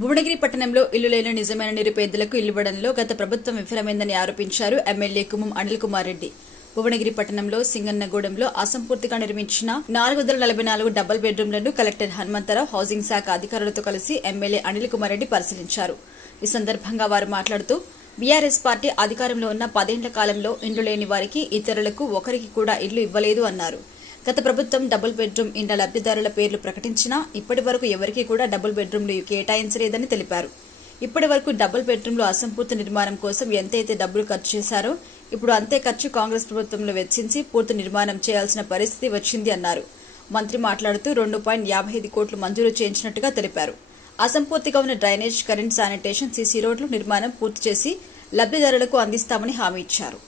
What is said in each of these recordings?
భువనగిరి పట్టణంలో ఇల్లు లేని నిజమైన నిరుపేదలకు ఇల్లివ్వడంలో గత ప్రభుత్వం విఫలమైందని ఆరోపించారు ఎమ్మెల్యే కుమ్మం అనిల్ కుమార్ రెడ్డి. భువనగిరి పట్టణంలో సింగన్నగూడెంలో అసంపూర్తిగా నిర్మించిన 444 డబుల్ బెడ్రూమ్లను కలెక్టర్ హనుమంతరావు హౌసింగ్ శాఖ అధికారులతో కలిసి ఎమ్మెల్యే అనిల్ కుమార్ రెడ్డి పరిశీలించారు. ఈ సందర్భంగా వారు మాట్లాడుతూ బీఆర్ఎస్ పార్టీ అధికారంలో ఉన్న 10 ఏళ్ల కాలంలో ఇండ్లు లేని వారికి ఇతరులకు ఒకరికి కూడా ఇల్లు ఇవ్వలేదు అన్నారు. గత ప్రభుత్వం డబుల్ బెడ్రూమ్ ఇండ్ల లబ్దిదారుల పేర్లు ప్రకటించినా ఇప్పటి వరకు ఎవరికీ కూడా డబుల్ బెడ్రూమ్లు కేటాయించలేదని తెలిపారు. ఇప్పటి వరకు డబుల్ బెడ్రూమ్లు అసంపూర్తి నిర్మాణం కోసం ఎంతైతే డబ్బులు ఖర్చు చేశారో ఇప్పుడు అంతే ఖర్చు కాంగ్రెస్ ప్రభుత్వంలో వెచ్చించి పూర్తి నిర్మాణం చేయాల్సిన పరిస్థితి వచ్చింది అన్నారు. మంత్రి మాట్లాడుతూ 2.55 కోట్లు మంజూరు చేయించినట్టుగా తెలిపారు. అసంపూర్తిగా ఉన్న డ్రైనేజ్, కరెంట్, శానిటేషన్, సీసీ రోడ్లు నిర్మాణం పూర్తి చేసి లబ్దిదారులకు అందిస్తామని హామీ ఇచ్చారు.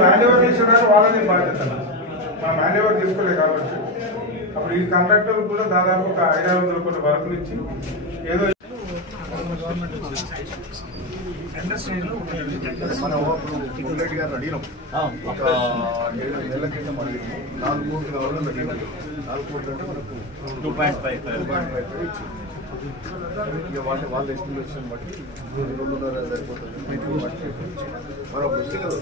ల్యాండ్ ఓవర్ తీసుకున్నాక వాళ్ళని బాధ్యత మా ల్యాండ్ ఓవర్ తీసుకోలేదు కాబట్టి అప్పుడు ఈ కాంట్రాక్టర్ కూడా దాదాపు ఒక 500 కోట్ల వర్కులు ఇచ్చి ఏదో మనం బుల్లెట్ గారిని అడిగినాం. ఒక 7 నెలల క్రితం అడిగినాం. 4 కోట్లు కావాలని అడిగినాం. 4 కోట్లు అంటే మనకు 2.5 ఇచ్చి ఇక వాళ్ళ ఎస్టిమేషన్ బట్టి 2.5 సరిపోతుంది. మనం వస్తే కదా